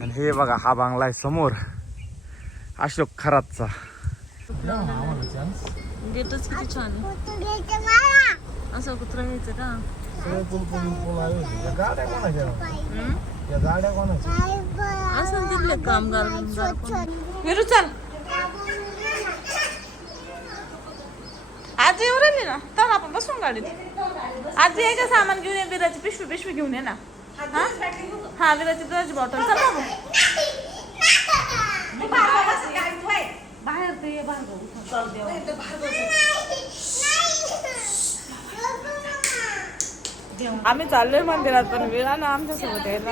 आणि हे बघा हा बांगला आहे समोर अशोक खरातचा. गेटच किती छान आहे. असं कुत्रा घ्यायचं का? असं तिथले कामगार विरू चल. आजी येऊ राहिली ना तर आपण बसून गाडीत. आजी आहे का सामान घेऊन ये. विराची पिशवी घेऊन ये ना. हा विराची दुधाची बॉटल. चल बाबू बाहेर ते आम्ही चाललोय मंदिरात पण विरा ना आमच्यासोबत आहे ना.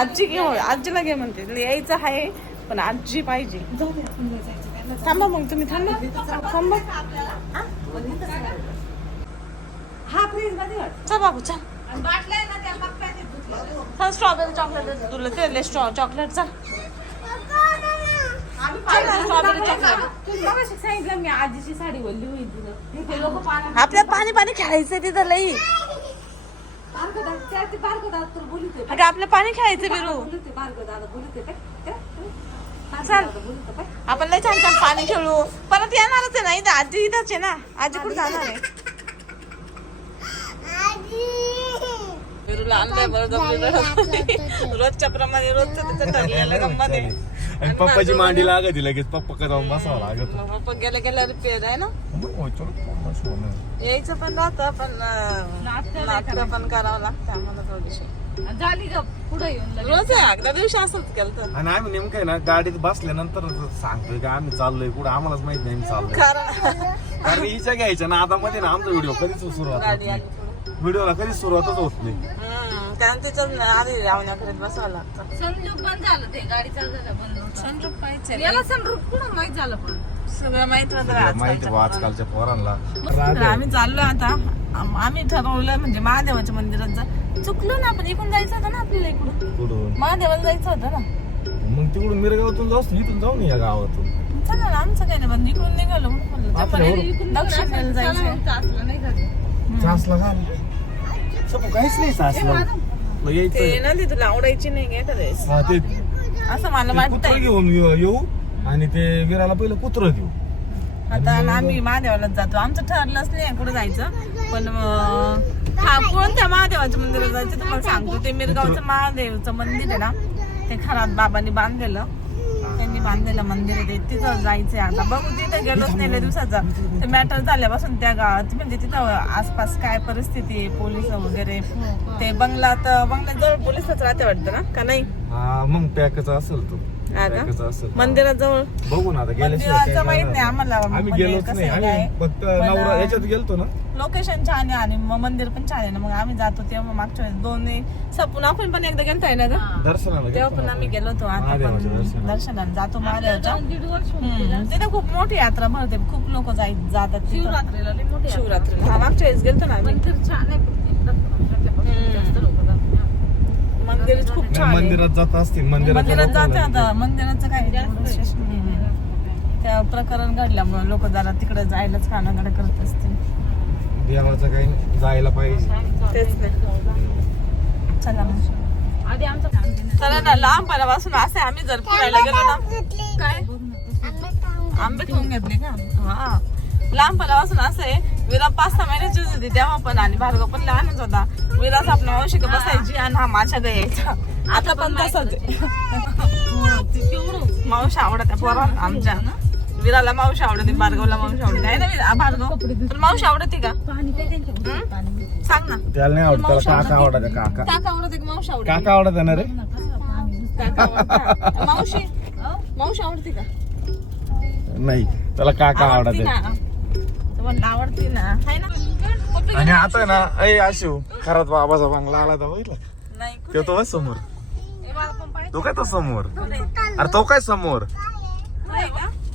आजी घेऊ आजीला घे म्हणते. यायचं आहे पण आजी पाहिजे. थांबा मग तुम्ही थांबा. चल बाबू चल. स्ट्रॉबेरी चॉकलेट तुला ते चॉकलेट चल. मी आजीची साडी बोलली होईल. आपल्याला पाणी खेळायचंय तिथं लई. अगं आपलं पाणी खेळायचं बिरू. चल आपण लय छान छान पाणी खेळू. परत येणारच आहे ना इथं. आजी इथंच आहे ना. आजी कुठे जाणार आहे? बिरूला आणलंय रोजच्या प्रमाणे रोजचं त्याचं ठरलेलं गंमत आहे. आणि पप्पाची मांडी लागत लगेच पप्पा जाऊन बसावं लागत. पप्पा गेल्या रिपेअर आहे ना. यायचं पण राहतं पण नाटकं पण करावं लागतं आम्हाला थोडीशी. झाली ग पुढे येऊन रोज आहे अगदा दिवशी असंच केलं. आणि आम्ही नेमकं आहे ना गाडीत बसल्यानंतर सांगतोय का आम्ही चाललोय कुठं आम्हालाच माहित नाही आम्ही चाललोय. कारण हिच्या घ्यायच्या ना आता मध्ये ना आमचा व्हिडिओ कधीच सुरुवात होत नाही. व्हिडिओला कधीच सुरुवातच होत नाही. त्यानंतर त्याच्यात आधी रावण्याकडे बसावं लागतं. सनरूफ बंद झालं. ते गाडी चालू झालं बंद. सनरूफ पाहिजे. याला सनरूफ कुठं माहित झालं पण सगळं माहित होतं माहिती आजकालच्या पोरांना. आम्ही चाललो आता. आम्ही ठरवलं म्हणजे महादेवाच्या मंदिरात जा. चुकलो ना आपण. इकडून जायचं होतं ना आपल्याला. इकडून महादेवाला जायचं होतं ना. मग तिकडून मिरगावातून जाऊ इथून जाऊ या गावातून. चला ना आमचं काही नाही पण इकडून निघालो म्हणून दक्षिणेला जायचं. नाही घरी सासला काहीच नाही सासला ते ना ती तुला आवडायची नाही काय कधीच असं मला कुत्र वाटतंय. घेऊन येऊ आणि ते विराला पहिलं कुत्र देऊ. आता आम्ही महादेवालाच जातो. आमचं ठरलंच नाही कुठं जायचं पण हा कोणत्या महादेवाच्या मंदिरात जायचं तुम्हाला सांगतो. ते मिरगावचं महादेवचं मंदिर आहे ना. ते खरात बाबांनी बांधलेलं. त्यांनी बांधलेलं मंदिर आहे ते. तिथं जायचंय आता. बघू तिथे गेलोच नाही लय दिवसाचा. ते मॅटर झाल्यापासून त्या गावात म्हणजे तिथं आसपास काय परिस्थिती आहे. पोलीस वगैरे ते बंगल्यात जवळ पोलीसच राहते वाटतं ना का नाही. मग पॅकच असेल तो. मंदिरात जवळ बघू ना आता मंदिराचं माहित नाही आम्हाला. आम्ही गेलोच नाही. आम्ही फक्त नवरा याच्यात गेलतो ना. लोकेशन छान आहे आणि मंदिर पण छान आहे ना. मग आम्ही जातो तेव्हा मागच्या वेळेस दोन्ही सपून आपण पण एकदा गेलतोय ना ग दर्शनाला. तेव्हा पण आम्ही गेलो होतो. आता पण दर्शनाला जातो महादेवाच्या. तिथे खूप मोठी यात्रा भरते. खूप लोक जातात शिवरात्रीला शिवरात्रीला. हा मागच्या वेळेस गेलतो ना आम्ही. मंदिर छान आहे. मंदिर खूप छान आहे. मंदिरात जात असतील. मंदिरात जाते आता. मंदिराचं काही विशेष नाही. त्या प्रकरण घडल्यामुळे लोक जरा तिकडे जायलाच कानाकडे करत असतील. देवाचं काही जायला पाहिजे. तेच नाही. चला मग आधी आमचं चला ना. लहानपणापासून असे आम्ही जर फिरायला गेलो ना. काय आंबे खाऊन घेतले का? हा लहानपणापासून असं आहे. विरा 5-6 महिन्याची होती तेव्हा पण. आणि भार्गव पण लहानच होता. विराच आपल्या मावशी बसायची आणि हा माझ्या घरी यायचा. आता पण तसंच आहे. मावशी आवडत पोरांना आमच्या. विराला मावशी आवडते. भार्गवला मावशी आवडते आहे ना. भार्गव तुला मावशी आवडते का? सांग ना. त्याला नाही आवडत. त्याला काका आवडत. काका आवडते का मावशी आवडते? काका आवडत ना रे. मावशी आवडते का? नाही त्याला काका आवडत. आवडते ना आहे ना. आणि आता ना आशू खरात बाबाचा बांगला आला तर बघितलं. नाही तो बस समोर. तो काय तो समोर. अरे तो काय समोर.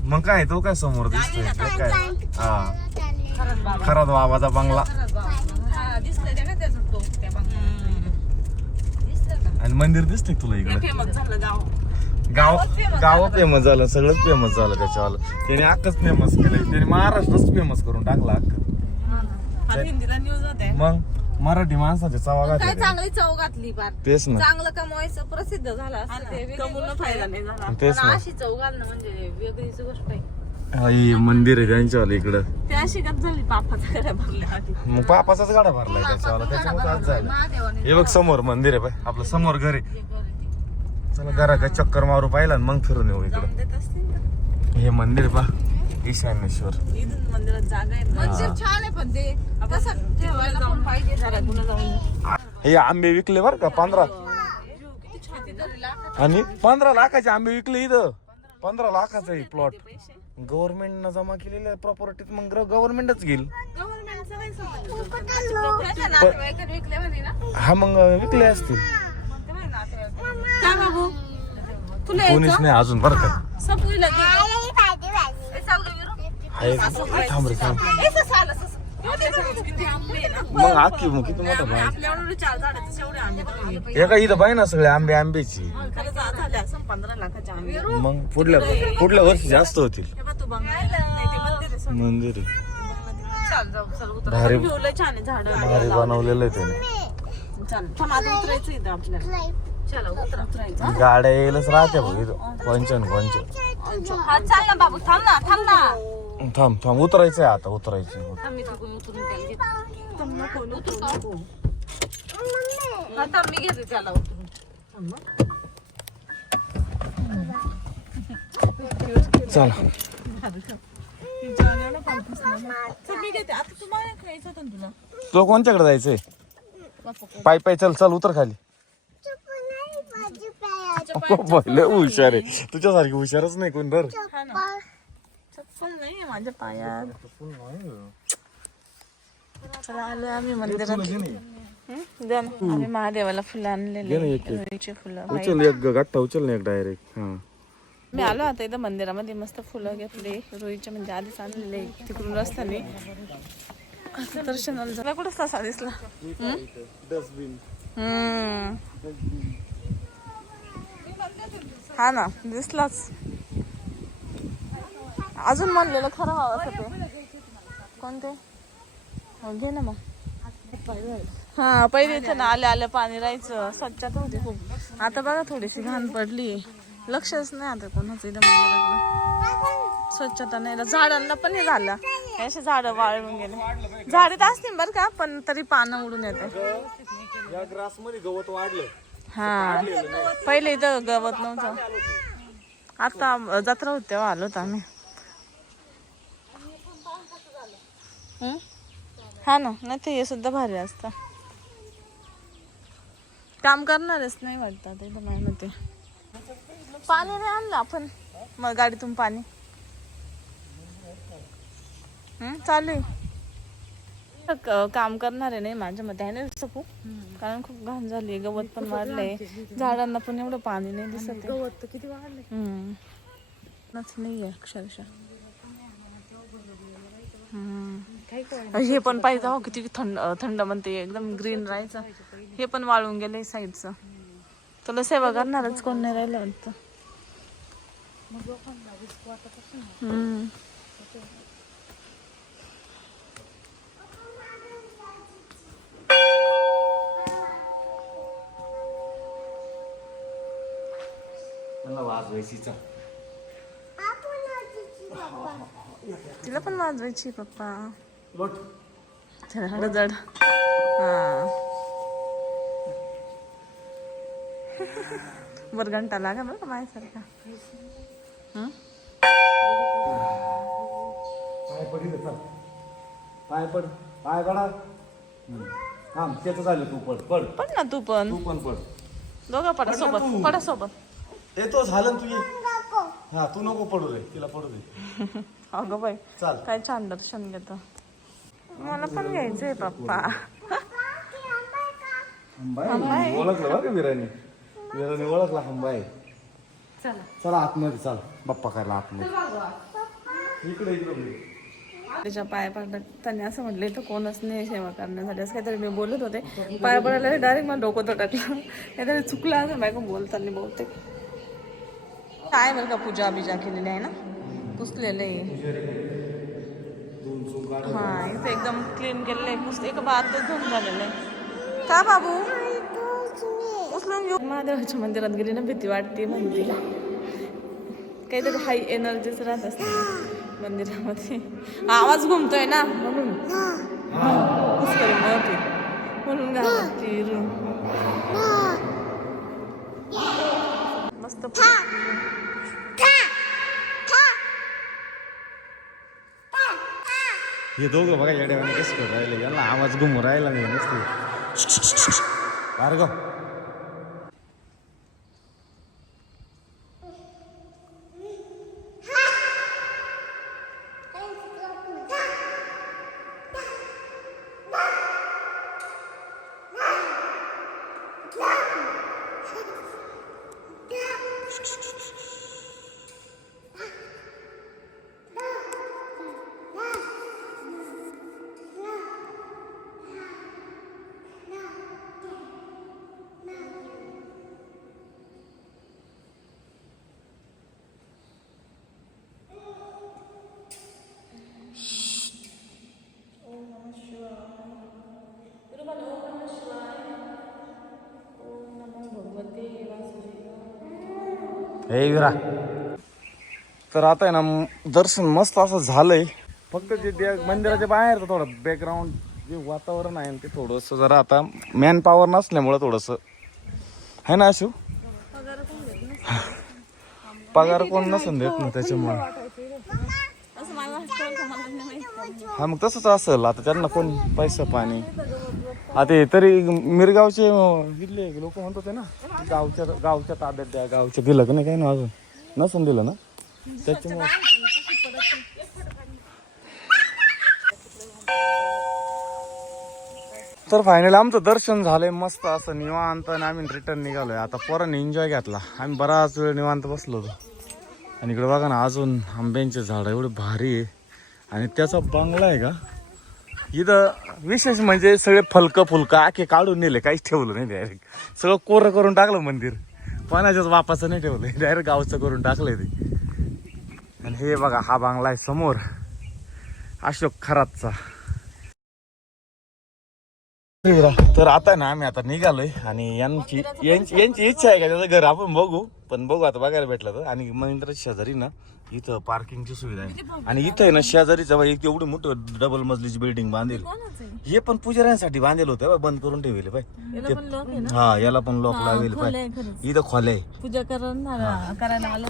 मग काय तो काय समोर दिसतोय काय. हा खरात बाबाचा बांगला. आणि मंदिर दिसतंय तुला इकडे. फेमस झालं गाव फेमस झालं. सगळंच फेमस झालं त्याच्यावाला. त्याने अख्खच फेमस केलंय. त्याने महाराष्ट्रच फेमस करून टाकला अख्खा. हिंदीला न्यूज होते. मग मराठी माणसाचे चवा काय घातले चांगली चव घातली पार तेच ना चांगलं कमवायचं प्रसिद्ध झालं असतं ते वेगळी कमून गोष्ट फायदा आहे. नाही झाला. तेच पण ना अशी चव घालणं म्हणजे वेगळीच गोष्ट आहे. हा, हे मंदिर आहे त्यांच्यावाला इकडं. ते अशी गत झाली बापाच्या घरा भरल्या आधी. मग पापाचाच गाडा भरलाय त्याच्यावाला त्याच्यामुळे आज झालं. महादेवाने हे बघ समोर मंदिर आहे बाय आपलं समोर घर आहे. चला घरा काय चक्कर मारू पाहिला मग फिरून येऊ इकडं. देत असतील ना. हे मंदिर पा ईशान्येश्वर. इथून मंदिरात जागा आहे ना. मंदिर छान आहे पण ते तसं ठेवायला पण पाहिजे जरा. पुन्हा जाऊन हे आंबे विकले बर का 15 कितीतरी लाख आणि 15 लाखाचे आंबे विकले इथं. 15 लाखाचा आहे प्लॉट. पैसे गव्हर्नमेंटनं जमा केलेल्या प्रॉपर्टीत मग गव्हर्नमेंटच घेईल. गव्हर्नमेंटचं काही संबंध त्याच्या नातेवाईकांनी विकले म्हणे ना. हा मग विकले असतील. काय बाबू तुला कोणीच नाही अजून बरं का. सपुईला हाय थांब रे थांब. किती आंबे आहे ना. मग आखी मग किती मोठा बाय. आपल्या एवढे 4 झाडाचे एवढे आंबे तुम्ही एका इथं पाहिजे ना सगळे आंबे आंब्याची. खरंच आज झाले असं 15 लाखाचे आंबे. मग पुढल्या वर्षी जास्त होतील. हे बघ तू बंगला नाही ते मंदिर आहे समोर. मंदिर आहे. चाल जाऊ चल उतर. भारी ठेवलंय छान आहे झाड. भारी बनवलेलं आहे त्याने. चाल थांब आता उतरायचं इथं आपल्याला. चला उतरायचं. गाड्या यायलाच राहत्या बघ इथं कोणच्या. हा चाल ना बाबू थांब ना थांब ना. थांब थांब उतरायचंय आता उतरायचं. थांब मी तिकडून उतरून त्याला घेते. थांब नको उतर नको. हा थांब मी घेते त्याला उतरून. चला चल मी घेते आता तुम्हाला खायचं होतं ना तुला. तुला कोणच्याकडे जायचंय. पाय पाय चल चल उतर खाली. पहिले हुशार आहे तुझ्यासारखी हुशारच नाही कोण धर. हा ना चप्पल नाही माझ्या पायात. चला आलो आम्ही मंदिरात. द्या ना. आम्ही महादेवाला फुलं आणलेले रोईचे फुलं. उचल एक गाठा उचल ना एक डायरेक्ट. हा मी आलो आता इथं मंदिरामध्ये मस्त फुलं घेतले रोईचे म्हणजे आधीच आणलेले तिकडून रस्त्याने. असं दर्शनाला झालं कुठंच तसा दिसला. डस्टबिन. हा ना दिसलाच. अजून म्हणलेलं खरं व्हावं असं ते. कोणते हो घे ना मग. हा पहिले इथे ना आल्या पाणी राहायचं स्वच्छता होती खूप. आता बघा थोडीशी घाण पडली. लक्षच नाही आता कोणाचं इथं मंदिराकडे. स्वच्छता नाही. झाडांना पण हे झालं असे झाड वाळून गेले. झाडे तर असतील बरं का पण तरी पानं उडून येते. या ग्रास मध्ये गवत वाढलं. हा पहिले इथं गवत नव्हतं. आता जत्रा होती तेव्हा आलो होतो आम्ही. हा ना नाही ते हे सुद्धा भारी असतं. काम करणारच नाही वाटतं इथं नाही मग ते. पाणी नाही आणलं आपण मग गाडीतून पाणी. चालू आहे. काम करणारे नाही माझ्या मते आहे ना सकू. कारण खूप घाण झाली गवत पण वाढलंय. झाडांना पण एवढं पाणी नाही दिसत. गवत तर किती वाढलंय. नाहीये अक्षरशः. हे पण पाहिजे हो किती थंड थंड म्हणते एकदम ग्रीन राहायचं. हे पण वाळून गेलंय साईडचं. तुला सेवा करणारच कोण नाही राहिलं वाटतं. तिला पण वाजवायची पप्पा. जड हा वर घंटा लागा बरं का माझ्यासारखा. पाय पड पाय पडा. थांब त्याचं झालं तू पड पड पण ना तू पण पड. दोघं पडा सोबत पडा सोबत. ते तो झालं तू ये. हा तू नको पडू रे तिला पडू दे. अगं बाई चाल काय छान दर्शन घेतो. मला पण घ्यायचंय पप्पा. हंबाई ओळखलं बरं का विराने. विराने ओळखला हंबाई. चला आतमध्ये चाल बाप्पा खायला आतमध्ये. इकडे त्याच्या पाया पडतात त्याने असं म्हटलं इथं कोणच नाही सेवा करण्यासाठी. असं काहीतरी मी बोलत होते. पाया पडायला डायरेक्ट मला डोकं तो टाकलं. काहीतरी चुकलं असं बायको बोलताना बहुतेक. काय बरं का पूजा बिजा केलेली आहे ना. पुसलेलं आहे. हा इथे एकदम क्लीन केलेलं आहे. एका बात धुवून झालेलं आहे. का बाबू उचलून घेऊ. महादेवाच्या मंदिरात गेली ना भीती वाटते म्हणते. काहीतरी हाय एनर्जीच राहत असते मंदिरामध्ये. आवाज घुमतोय ना म्हणून म्हणून घालते मस्त. हे दोघं बघा या डेवाने कसं करू राहिले, याला आवाज घुमू राहिला नाही नसते. भार्गव हे विरा. तर आता आहे ना दर्शन मस्त असं झालंय. फक्त ते मंदिराच्या बाहेर तर थोडं बॅकग्राऊंड जे वातावरण आहे ते थोडंसं जरा आता मॅन पॉवर नसल्यामुळं थोडंसं आहे ना आशू. पगार कोण नसून देत ना त्याच्यामुळे. हा मग तसंच असेल आता. त्यांना कोण पैसा पाणी. आता तरी मिरगावचे इथले लोक म्हणत होते ना गावच्या ताब्यात द्या, गावच्या दिलं का नाही काही ना अजून नसून दिलं ना त्याच्यामुळे. तर फायनली आमचं दर्शन झालंय मस्त असं निवांत आणि आम्ही रिटर्न निघालोय. आता पोरांनी एन्जॉय घेतला. आम्ही बराच वेळ निवांत बसलो होतो. आणि इकडे बघा ना अजून आंब्यांचे झाड एवढे भारी आहे. आणि त्याचा बंगला आहे का इथं. विशेष म्हणजे सगळे फलकं फुलकं आखे काढून नेले, काहीच ठेवलं नाही. डायरेक्ट सगळं कोरं करून टाकलं मंदिर. कोणाच्याच बापाचं नाही ठेवलं, डायरेक्ट गावचं करून टाकलंय ते. आणि हे बघा हा बंगला आहे समोर अशोक खरातचा. तर आता ना आम्ही आता निघालोय आणि यांची इच्छा आहे का त्याचं घर आपण बघू. पण बघू आता बघायला भेटलं तर. आणि मंदिराच्या शेजारी ना इथं पार्किंगची सुविधा आहे. आणि इथं आहे ना शेजारीच एक एवढी मोठं डबल मजलीची बिल्डिंग बांधेल. हे पण पुजाऱ्यांसाठी बांधेल होतं, बंद करून ठेवले पाय. हा याला पण लॉक लावेल पाय. इथं खोल्या आहे पूजा करायला.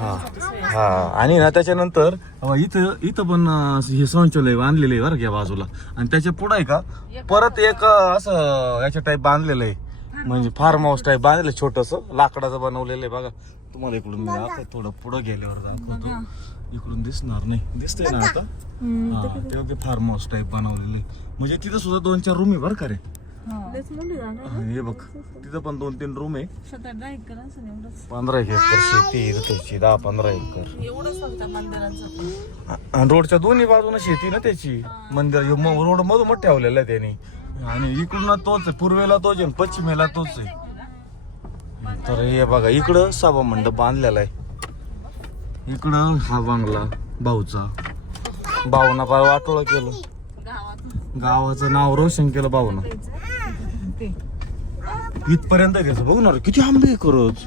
हा आणि ना त्याच्यानंतर इथं पण हे शौचालय बांधलेलं आहे बरं का बाजूला. आणि त्याच्या पुढे आहे का परत एक असं याच्या टाईप बांधलेलं आहे, म्हणजे फार्म हाऊस टाईप बांधलेलं छोटस लाकडाचं बनवलेलं आहे बघा. तुम्हाला इकडून मी दाखवतो, थोडं पुढं गेल्यावर दाखवतो. इकडून दिसणार नाही, दिसतंय ना आता. हा तेव्हा ते फार्म हाऊस टाईप बनवलेलं आहे. म्हणजे तिथं सुद्धा 2-4 रूम आहे बरं का रे. हे बघ तिथं पण 2-3 रूम आहे. 15 एकर शेती त्याची, 10-15 एकर. आणि रोडच्या दोन्ही बाजूने शेती ना त्याची. मंदिर रोड मधून ठेवलेलं आहे त्यांनी. आणि इकडून तोच आहे, पूर्वेला तोच आहे, पश्चिमेला तोच आहे. तर हे बघा इकडं सभा मंडप बांधलेला आहे. इकडं हा बंगला भाऊचा. भाऊना फार वाटोळं केलं, गावाचं नाव रोशन केलं भाऊना. इथपर्यंत घ्यायचं बघू ना किती आंबे खरंच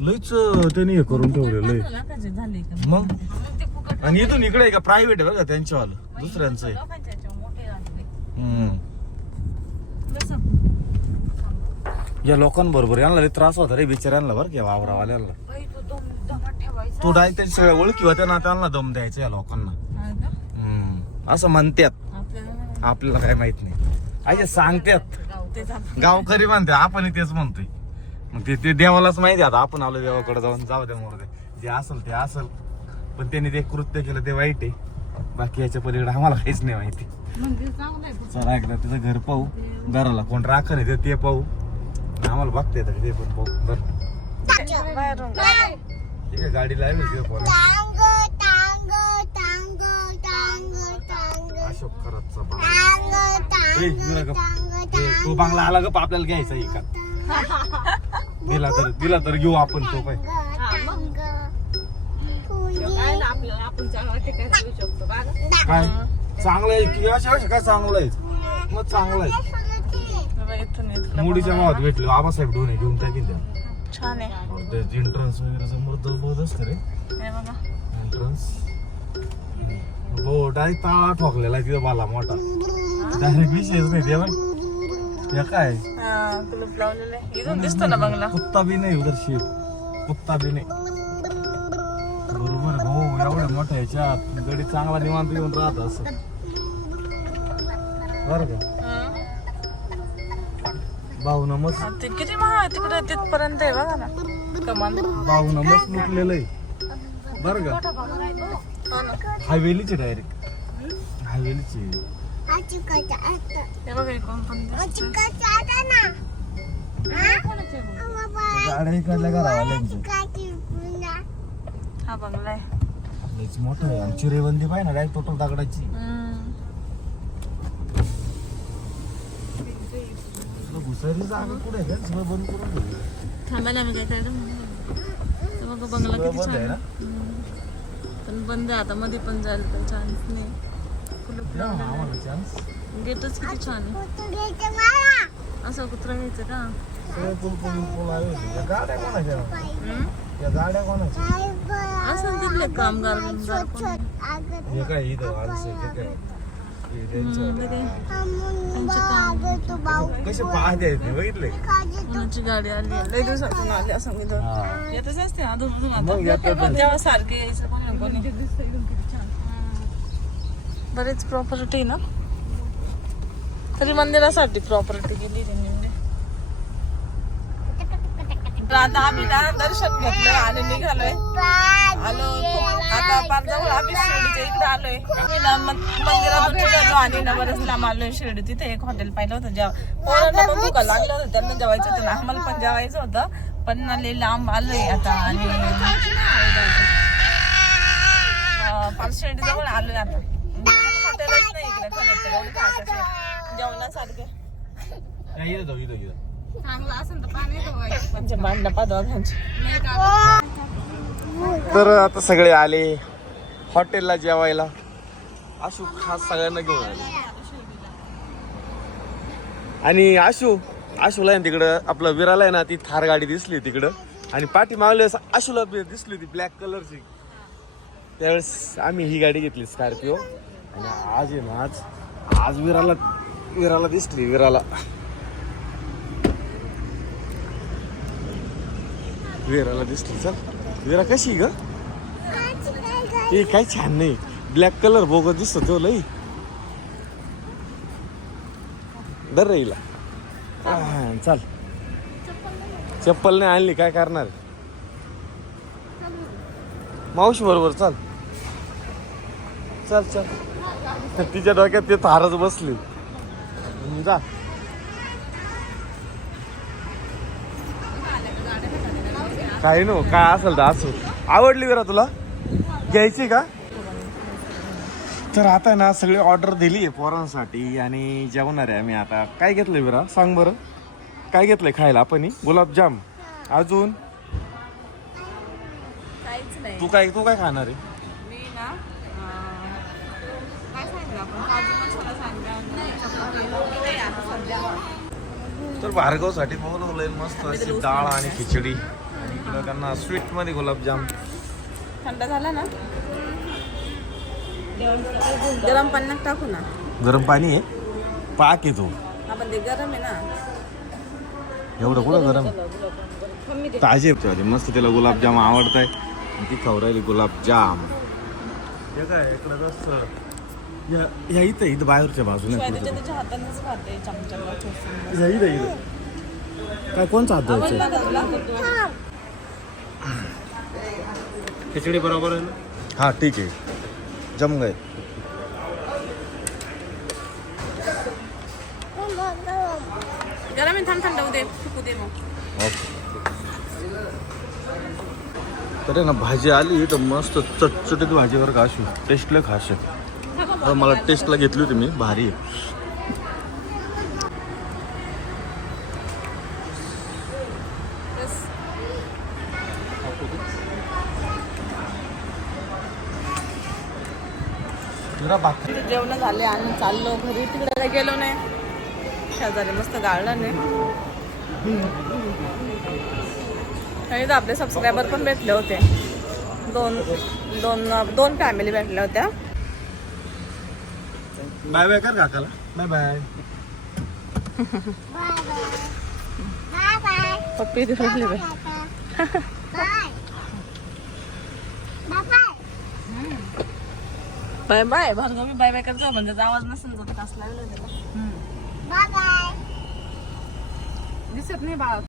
लयच त्यांनी हे करून ठेवलेलं आहे. मग आणि इथून इकडे का प्रायव्हेट आहे बघा त्यांच्यावालं, दुसऱ्यांचं आहे. या लोकांबरोबर यांना लय त्रास होता रे बिचाऱ्यांना बरं का वावरावाल्यांना. तो डायरेक्ट त्यांच्या सगळ्या ओळखी होत्या ना, त्यांना दम द्यायचा या लोकांना. असं म्हणतात, आपल्याला काय माहित नाही. असे सांगतात गावकरी म्हणते, आपण तेच म्हणतोय. मग ते देवालाच माहिती. आता आपण आलो देवाकडे जाऊन जाऊ द्या मोर जे असेल ते असेल. पण त्यांनी ते कृत्य केलं ते वाईट आहे. बाकी याच्या पलीकडे आम्हाला काहीच नाही माहिती. चला एकदा तिचं घर पाहू, घराला कोण राखण आहे ते पाहू. आम्हाला बघता येतं ते पण पाहू. बरं ठीक आहे, गाडी लावेल अशोक खरातचा तो बंगला आला गप आपल्याला घ्यायचा आहे का. दिला तर घेऊ आपण तो काय. काय चांगलं आहे की अशा काय चांगलं आहे. मग चांगलं आहे. इकडे मुडीच्या भावात भेटलो आबासाहेब डोने घेऊन टाकीन त्या छान आहे. एंट्रन्स वगैरे समोर जबरदस्त रे हे बघा एंट्रन्स. हो डायरेक्ट ताळा ठोकलेला आहे तिथं बाला मोठा डायरेक्ट विषयच नाही ते बघ. हे काय कुलूप लावलेलं आहे. इथून दिसतो ना बंगला. कुत्ता भी नाही उधर शेप कुत्ता भी नाही. बरोबर हो एवढ्या मोठ्या ह्याच्यात गडी चांगला निवांत येऊन राहत असं बरं का. भाऊ नमस ते किती महाग तिकडे तिथपर्यंत आहे बघा ना कमान. भाऊ नमस लुटलेलं आहे बरं का. हवेलीचे डायरेक्ट हवेलीचे. हे बघा इकडून पण दिसतं. गाड्या इकडल्या घरावाल्यांची हा बंगला आहे. लयच मोठं आहे आणि चिरेबंदी पाहिजे ना डायरेक्ट टोटल दगडाची. घुसायची जागा कुठे आहे का सगळं बंद करून ठेवलं. थांबायला आम्ही काय करायला बघा बंगला सगळं किती बंद आहे छान ना. पण बंद आहे आता मध्ये पण जायला काही चान्स नाही. कुलूप द्या ना आम्हाला चान्स. गेटच किती छान आहे. असं कुत्रा घ्यायचं का. सगळं पूल आहे. त्या गाड्या कोणाच्या त्या गाड्या कोणाच्या असं तिथले कामगार हे काय इथं आलसे हे काय हे त्यांचं कसे पाहते आहेत ते बघितले. कोणाची गाडी आली आहे. लय दिवसातून आली असं मी तर हा. येतच असते ना अधून मग येतात. पण तेव्हा सारखे यायचं कोणी ना कोणी. बरेच प्रॉपर्टी ना तरी मंदिरासाठी प्रॉपर्टी गेली त्यांनी. तर आता आम्ही ना दर्शन घेतलं आणि निघालोय. आलो आता पाच जवळ आम्ही शिर्डीच्या इकडे आलोय. आम्ही ना मंदिरातून निघालो आणि ना बरंच लांब आलोय शिर्डी. तिथे एक हॉटेल पाहिलं होतं पोरांना पण भूक लागलं होतं त्यांना जेवायचं होतं ना आम्हाला पण जेवायचं होतं पण ना लय लांब आलोय आता आणि पाच शिर्डी जवळ आलोय आता. हॉटेलच नाही इकडे खरं जेवणासारखे चांगलं असेल तर पाणी म्हणजे भांडणं पादवाखांची. तर आता सगळे आले हॉटेलला जेवायला. आशू खास सगळ्यांना घेऊन आले आणि आशूला आहे तिकडं आपलं विराला आहे ना ती थार गाडी दिसली तिकडं आणि पाठी मागले आशूला दिसली होती ब्लॅक कलरची. त्यावेळेस आम्ही ही गाडी घेतली स्कॉर्पिओ आणि आज आहे ना आज विराला दिसली विराला दिसली. चल विरा कशी ग हे काही छान नाही ब्लॅक कलर बोगत दिसतो तो लई. दर राहिला चल चप्पल नाही आणली काय करणार मावशी बरोबर. चल चल चल तर तिच्या डोक्यात ते थारच बसली. जा काही नो काय असेल तर असो. आवडली विरा तुला घ्यायची का. तर आता ना सगळी ऑर्डर दिली आहे पोरांसाठी आणि जेवणार आहे आम्ही. आता काय घेतलंय विरा सांग बरं काय घेतलंय खायला आपण. गुलाबजाम अजून तू काय खाणार आहे. मी ना काय सांगितलं आपण काजू मसाला तर भार्गवसाठी बोलवलंय मस्त अशी डाळ आणि खिचडी आणि इकडं त्यांना स्वीट मध्ये गुलाबजाम. थंड झाला ना गरम पाण्यात टाकू ना. गरम पाणी आहे पाक येतो आपण ते गरम आहे ना एवढं कुठं गरम ताजे मस्त. त्याला गुलाबजाम आवडत आहे ती खाऊ राहिली गुलाबजाम. हे काय इकडं जसं इथं बाहेरच्या बाजूने त्याच्या हातानेच खाते चमचा इथं काय कोणचा हात द्यायचा. खिचडी बरोबर आहे ना. हा ठीक आहे जम गए. गरम आहे थंड होऊ दे फुकू दे मग. तर आहे ना भाजी आली तर मस्त चटचटीत भाजीवर खाशू टेस्टला खाश. मला टेस्टला घेतली होती मी भारी आहे. जेवण झाले आणि चाललो घरी. तिकडे गेलो नाही शेजारी मस्त गार्डन आहे. आणि इथं आपले सबस्क्रायबर पण भेटले होते. दोन फॅमिली भेटल्या होत्या. बाय बाय कर काकाला. Bye bye. पप्पी दिसली bye. Bye bye. Bhargavi bye bye करतो म्हणजे आवाज नसेल जात. तास लागला त्याला. दिसत नाही बाळा